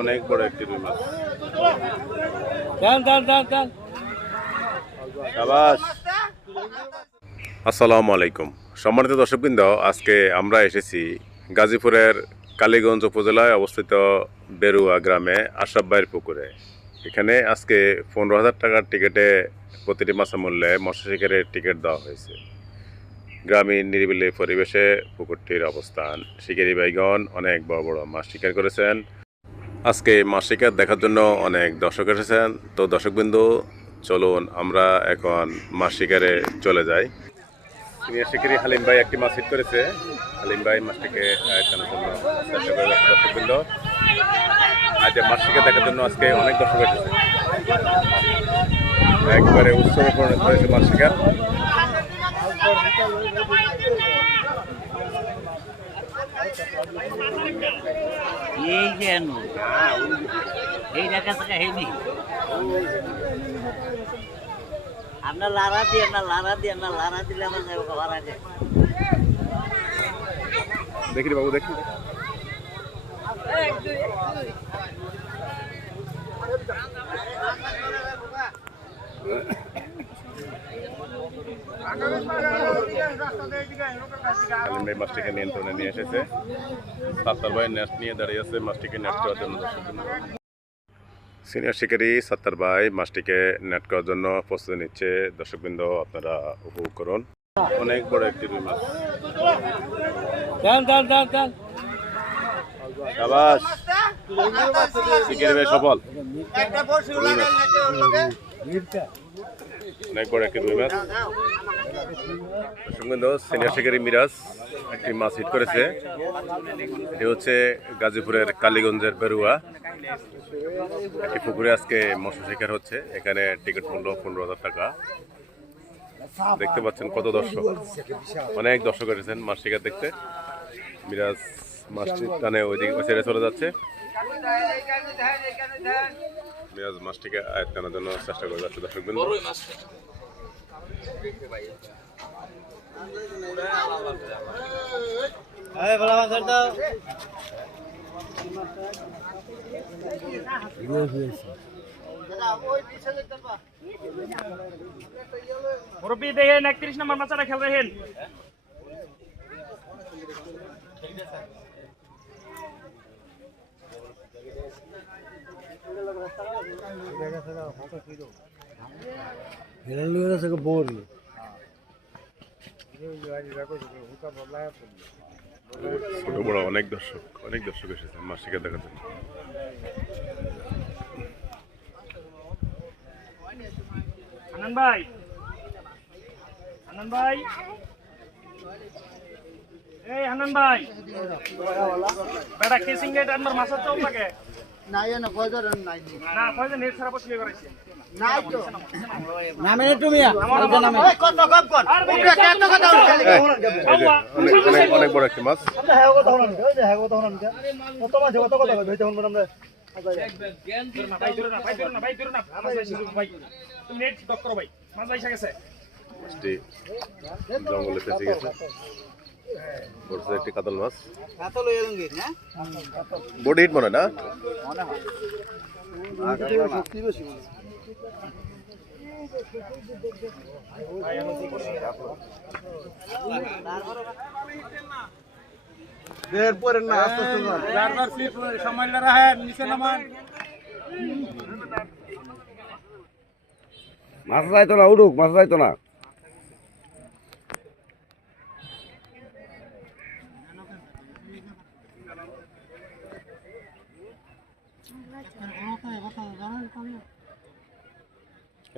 অনেক বড় একটি রুই মাছ আসসালামু আলাইকুম। সম্মানিত দর্শকবৃন্দ আজকে আমরা এসেছি গাজীপুরের কালীগঞ্জ উপজেলায় অবস্থিত বেরুয়া গ্রামে আশরাফ ভাইয়ের পুকুরে। এখানে আজকে পনেরো হাজার টাকার টিকিটে প্রতিটি মাসে মূল্যে মৎস্য শিকারের টিকিট দেওয়া হয়েছে। গ্রামীণ নিরিবিলি পরিবেশে পুকুরটির অবস্থান। শিকারী বাইগণ অনেক বড় বড় মাছ শিকার করেছেন। আজকে মাছ শিকার দেখার জন্য অনেক দর্শক এসেছেন। তো দর্শকবিন্দু, চলুন আমরা এখন মাছ শিকারে চলে যাই। শিকারি হালিম ভাই একটি মাছ হিট করেছে। হালিম ভাই মাছটিকে দর্শকবৃন্দ। আজ মাছ শিকার দেখার জন্য আজকে অনেক দর্শক এসেছে। একবারে উৎসবে পরিণত হয়েছে মাছ শিকার। এই যে এই দেখা থেকে হেনি আপনার লারা দিয়ে না লারা দিয়ে না লারা দিলে আমার যাব খাবার আগে। দেখি বাবু দেখি। হালিম ভাই মাছটিকে নিয়ন্ত্রণে নিয়ে এসেছে। সাত্তার ভাই নেট নিয়ে দাঁড়িয়ে আছে মাছটিকে নেট করার জন্য। সিনিয়র শিকারী সাত্তার ভাই মাছটিকে নেট করার জন্য প্রস্তুতি নিচ্ছে। দর্শকবৃন্দ আপনারা উপভোগ করুন। অনেক বড় একটি রুই মাছ সাবাস। শিকারি ভাই সফল। একটি মিরাজ একটি মাছ করেছে। এটি হচ্ছে গাজীপুরের কালীগঞ্জের বেরুয়া। একটি পুকুরে আজকে মৎস্য শিকার হচ্ছে। এখানে টিকিট মূল্য পনেরো হাজার টাকা। দেখতে পাচ্ছেন কত দর্শক। অনেক দর্শক এসেছেন মাছ শিকার দেখতে। মিরাজ মাছটি টানে ওইদিকে ওই সাইডে চলে যাচ্ছে। মাছটিকে আয়ত্ত জন্য চেষ্টা করে যাচ্ছে দর্শক বিন্দু মুরব্বী দেখেন একত্রিশ নম্বর মাচাটা খেল দেখেন। অনেক দর্শক অনেক দর্শক এসেছেন মাছ শিকার দেখার জন্য আনন্দ ভাই আনন্দ ভাই। এই আনন্দ ভাই, বেটা কেসিং গেট আনবার মাছের চল লাগে অনেক বড় একটি মাছ। হ্যাঁ হ্যাঁ কত হন কত মাছ কত কত হইতে হন আমরা না ভাই দূরে না ভাই দূরে না ভাই দূরে না। মাছ আইছে ভাই। তুমি নেট ডক করো ভাই। মাছ আইসা গেছে। মাছটি জঙ্গলে ফেসে গেছে। বলছে একটি কাতল মাছ। হ্যাঁ বডি হিট মনে হয় না? আস্তে মাছ যাইতো না উড়ুক মাছ যাইতো না।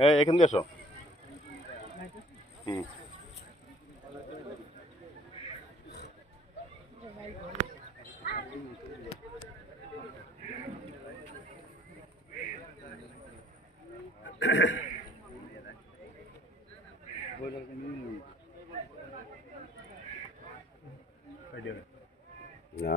হ্যাঁ এখান দিয়ে এসো হুম। না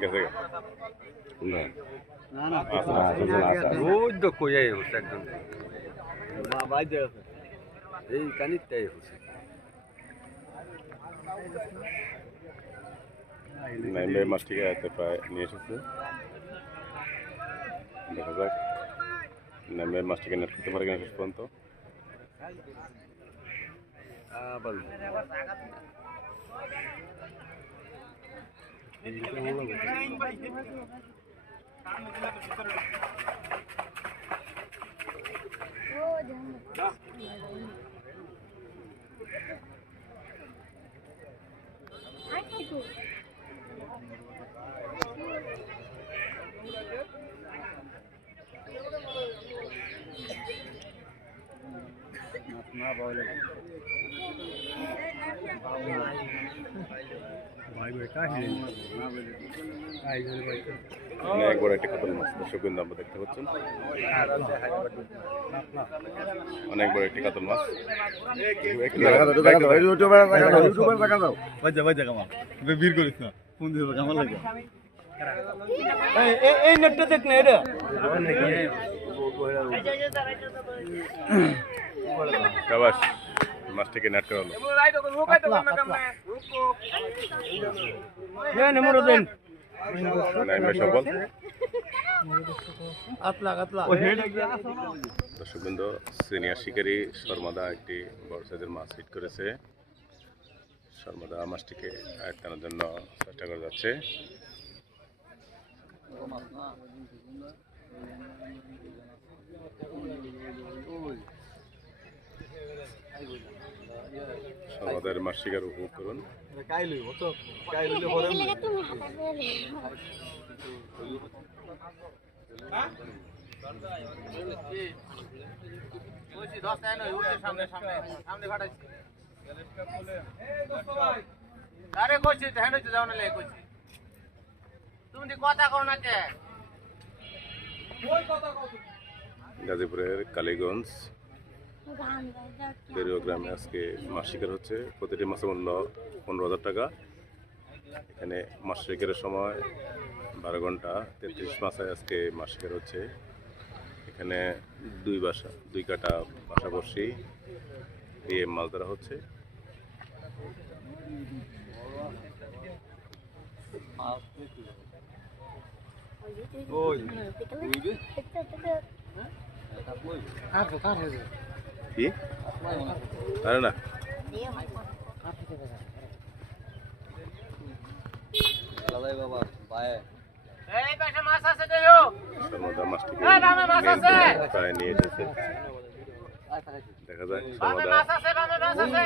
গেছে এই কানিরটাই হচ্ছে। নাইন বাই মাছটিকে আয়তে প্রায় নিয়ে এসেছে। দেখা যাক। নাইন বাই মাছটিকে নেট করতে পারে কিনা শেষ পর্যন্ত। আবার অনেক বড় একটি কাতল মাছ দর্শক বিন্দু আমরা দেখতে পাচ্ছেন অনেক বড় একটি কাতল মাছ বীর করিস না ফোন দিবে কামা লাগে এই এই- এই নেটটা দেখ না এটা কাবাস মাছটিকে নেট করা হলো নেমরো দেন নাইন বাই সফল আতলা আতলা। ও হেড দর্শক বিন্দু সিনিয়র শিকারী শর্মাদা একটি বড় সাইজের মাছ হিট করেছে। শর্মাদা মাছটিকে আয়ত্তানোর জন্য চেষ্টা করে যাচ্ছে। শর্মাদার মাছ শিকার উপভোগ করুন। আরে যাও না কইছি তুমি না কে গাজীপুরের কালীগঞ্জ দেরীয় গ্রামে আজকে মাছ শিকার হচ্ছে প্রতিটি মাছের মূল্য পনেরো হাজার টাকা। এখানে মাছ শিকারের সময় বারো ঘণ্টা, তেত্রিশ মাসে আজকে মাছ শিকার হচ্ছে। এখানে দুই বাসা, দুই কাটা বাসা বসি দিয়ে মাছ ধরা হচ্ছে। ওই কি? আরে না। দেখা। যাক বামে সর্বদা মাছ আছে বামে মাছ আছে।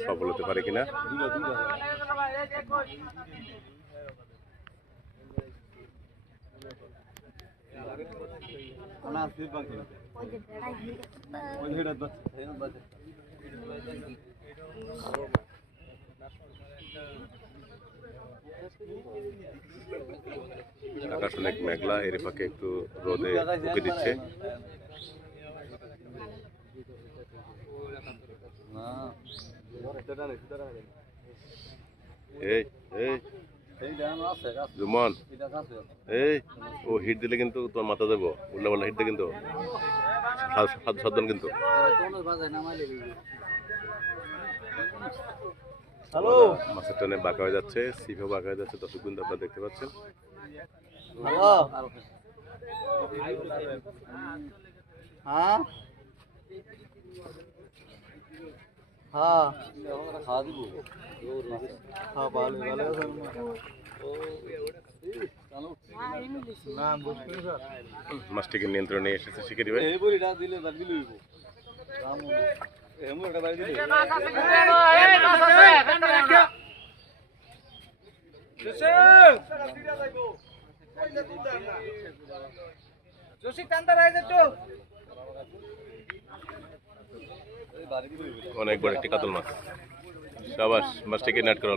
সফল হতে পারে কিনা? না সিপ আকাশ অনেক মেঘলা এর ফাঁকে একটু রোদে উকে দিচ্ছে। এই এই। জুমন। এই ও হিট দিলে কিন্তু তোর মাথা দেবো উল্লা পাল্লা হিট দিয়ে কিন্তু। সাব- সাব- সাবধান কিন্তু। হ্যালো। মাছের টানে বাঁকা হয়ে যাচ্ছে সিফও বাঁকা হয়ে যাচ্ছে দর্শক কিন্তু আপনারা দেখতে পাচ্ছেন। হ্যাঁ? হ্যাঁ খাওয়া দিব হ্যাঁ ভালো ভালো মাছটিকে নিয়ন্ত্রণে এসেছে শিকারি ভাই এই বড়িটা দিলে তার দিলে হইব রাম এমন একটা অনেক বড় একটি কাতল মাছ। শাবাশ মাছটাকে নেট করা